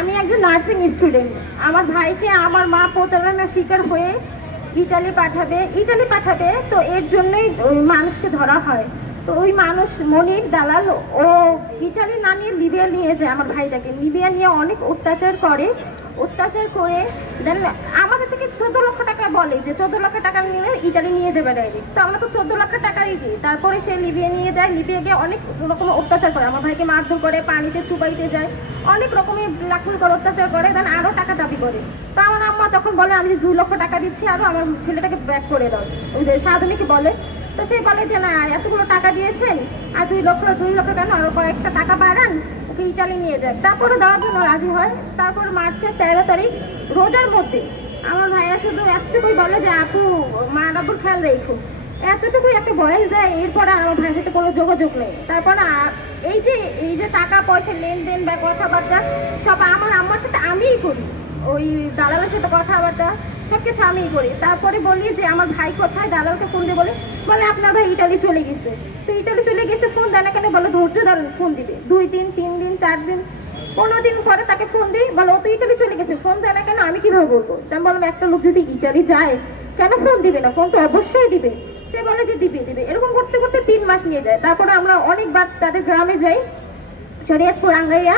আমি একজন nursing student. আমার ভাইকে আমার মা প্রতারণার শিকার হয়ে ইটালি পাঠাবে তো এর জন্যই ওই মানুষকে ধরা হয়। তো ওই মানুষ মনির দালাল ও ইটালি না নিয়ে লিবিয়া নিয়ে যায় আমার ভাইটাকে। লিবিয়া নিয়ে অনেক অত্যাচার করে দেন আমাদের থেকে 14 লক্ষ টাকা বলে যে 14 লক্ষ টাকা নিলে ইটালি নিয়ে যাবে ডাইরেক্ট। তো আমরা তো 14 লক্ষ টাকাই দিই। তারপরে সে লিবিয়া নিয়ে যায়, লিবিয়া গিয়ে অনেক রকম অত্যাচার করে, আমার ভাইকে মারধর করে, পানিতে চুবাইতে যায়, অনেক রকমের লাখুল করে অত্যাচার করে, দেন আরও টাকা দাবি করে। তো আমার আম্মা তখন বলে আমি 2 লক্ষ টাকা দিচ্ছি, আরও আমার ছেলেটাকে ব্যাক করে দাও। ওই যে সাধনীকে বলে, তো সে বলে যে না এতগুলো টাকা দিয়েছেন আর 2 লক্ষ কেন, আরও কয়েকটা টাকা বাড়ান, ওকে ইটালি নিয়ে যায়। তারপরে দেওয়ার জন্য রাজি হয়। তারপর মার্চের 13 তারিখ রোজার মধ্যে আমার ভাইয়া শুধু এতটুকুই বলে যে আপু মা আব্বুর খেয়াল রেখো, এতটুকুই একটা বয়স দেয়। এরপরে আমার ভাইয়ের সাথে কোনো যোগাযোগ নেই। তারপর এই যে টাকা পয়সা লেনদেন বা কথাবার্তা সব আমার আম্মার সাথে আমিই করি, ওই দালালের সাথে কথাবার্তা সব কিছু আমিই করি। তারপরে বলি যে আমার ভাই কোথায়, দালালকে ফোন দিয়ে বলে আপনার ভাই ইটালি চলে গেছে। তো ইটালি চলে গেছে, ফোন দেয় না কেন, বলে ধৈর্য ধরুন, ফোন দিবে 2 দিন 3 দিন 4 দিন 15 দিন পরে তাকে ফোন দিই, বলে ও তো ইটালি চলে গেছে, ফোন দেয় না কেন, আমি কিভাবে বলবো? আমি বললাম একটা লোক যদি ইটালি যায় কেন ফোন দিবে না, ফোন তো অবশ্যই দিবে। সে বলে যে দিবে। এরকম করতে করতে 3 মাস নিয়ে যায়। তারপরে আমরা অনেকবার তাদের গ্রামে যাই, শরীয়তপুর আঙ্গাইয়া।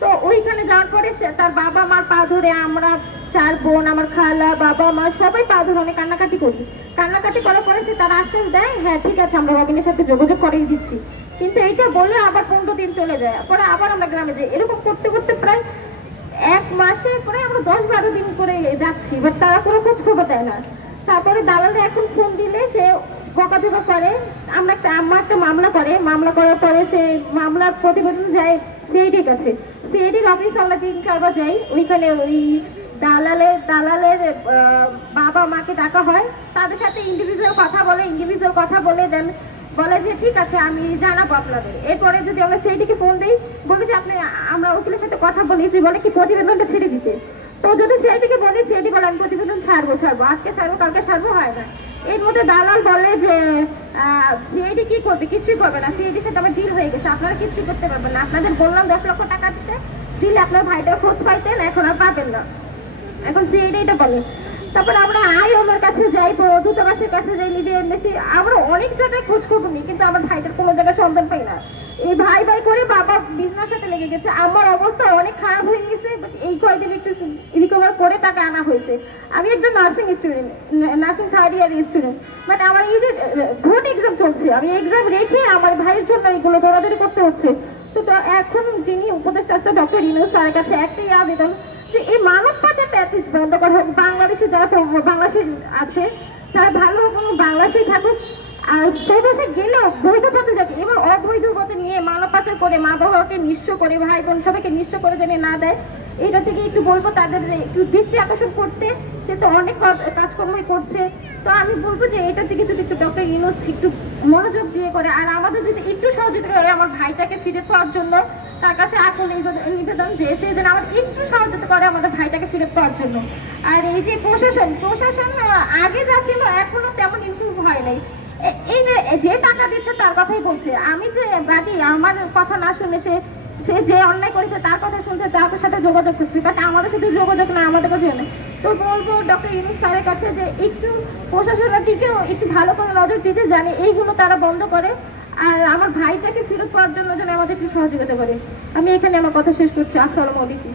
তো ওইখানে যাওয়ার পরে তার বাবা মার পা ধরে আমরা 4 বোন, আমার খালা, বাবা মা সবাই পা ধরে অনেক কান্নাকাটি করি। কান্নাকাটি করার পরে সে তার আশ্বাস দেয় হ্যাঁ ঠিক আছে আমরা রবিনের সাথে যোগাযোগ করেই দিচ্ছি। কিন্তু এইটা বলে আবার 15 দিন চলে যায়, পরে আবার আমরা গ্রামে যাই। এরকম করতে করতে প্রায় 1 মাসে পরে আমরা 10-12 দিন করে যাচ্ছি, বাট তারা কোনো খোঁজ খবর দেয় না। তারপরে দালালরা এখন ফোন দিলে সে বকাঝকা করে। আমরা একটা মামলা করার পরে সে মামলার প্রতিবেদন যায় সিআইডির কাছে। সিআইডির অফিস আমরা 3-4 বার যাই। ওইখানে ওই দালালের বাবা মাকে ডাকা হয়, তাদের সাথে ইন্ডিভিজুয়াল কথা বলে দেন বলে যে ঠিক আছে আমি জানাবো আপনাদের। এরপরে যদি আমরা সিআইডিকে ফোন দিই, বলি যে আমরা উকিলের সাথে কথা বলি, বলে কি প্রতিবেদনটা ছেড়ে দিতে। তো যদি সিআইডিকে বলি, সিআইডি বলে আমি প্রতিবেদন ছাড়বো, আজকে ছাড়বো কালকে ছাড়বো, হয় না। এর মধ্যে দালাল বলে যে সিআইডি কি করবে, কিছুই করবে না, সিআইডির সাথে আমার ডিল হয়ে গেছে, আপনারা কিছুই করতে পারবেন না। আপনাদের বললাম 10 লক্ষ টাকা দিলে আপনার ভাইটার খোঁজ পাইতেন, এখন আর পাবেন না। এখন সিআইডি এটা বলে। তারপর আমরা আইওমের কাছে যাই, দূতাবাসের কাছে যাই, লিবিয়া এমবেসি, আমরা অনেক জায়গায় খোঁজ খবর নিই, কিন্তু আমার ভাইটার কোনো জায়গায় সন্ধান পাই না। এই ভাই করে বাবা বিজনেসের সাথে লেগে গেছে। আমার অবস্থা অনেক খারাপ হয়ে গেছে, এই কয়েকদিন একটু রিকভার করে তাকে আনা হয়েছে। আমি একজন nursing 3rd year student, but আমার এই যে ভোট এক্সাম চলছে, আমি এক্সাম রেখে আমার ভাইয়ের জন্য এইগুলো দৌড়াদৌড়ি করতে হচ্ছে। তো এখন যিনি উপদেষ্টা ডক্টর ইউনূস স্যারের কাছে একটাই আবেদন যে এই মানব পাচারটা অ্যাটলিস্ট বন্ধ করা হোক। বাংলাদেশে যারা বাংলাদেশে আছে তারা ভালো হোক, বাংলাদেশেই থাকুক। আর প্রবাসে গেলেও বৈধ পথে যাকে, এবার অবৈধ পথে নিয়ে মানব পাচার করে মা বাবাকে নিঃস্ব করে, ভাই বোন সবাইকে নিঃস্ব করে যেন না দেয়। এটা থেকে একটু বলবো তাদের একটু দৃষ্টি আকর্ষণ করতে। সে তো অনেক কাজকর্মই করছে। তো আমি বলবো যে এটা থেকে যদি একটু ডক্টর ইউনূস একটু মনোযোগ দিয়ে করে, আর আমাদের যদি একটু সহযোগিতা করে আমার ভাইটাকে ফিরে পাওয়ার জন্য, তার কাছে আকুল নিবেদন যে সে যেন আমার একটু সহযোগিতা করে আমাদের ভাইটাকে ফিরে পাওয়ার জন্য। আর এই যে প্রশাসন আগে যা ছিল এখনো তেমন ইমপ্রুভ হয় নাই। এই যে টাকা দিচ্ছে তার কথাই বলছে, আমি যে বাদী আমার কথা না শুনে সে যে অন্যায় করেছে তার কথা শুনছে, তার সাথে যোগাযোগ করছে, বাট আমাদের সাথে যোগাযোগ না, আমাদের কাছে নেই। তো বলবো ডক্টর ইউনূস স্যারের কাছে যে একটু প্রশাসনের দিকেও একটু ভালো করে নজর দিতে, জানে এইগুলো তারা বন্ধ করে, আর আমার ভাইটাকে ফেরত পাওয়ার জন্য যেন আমাদের একটু সহযোগিতা করে। আমি এখানে আমার কথা শেষ করছি। আসসালামু আলাইকুম।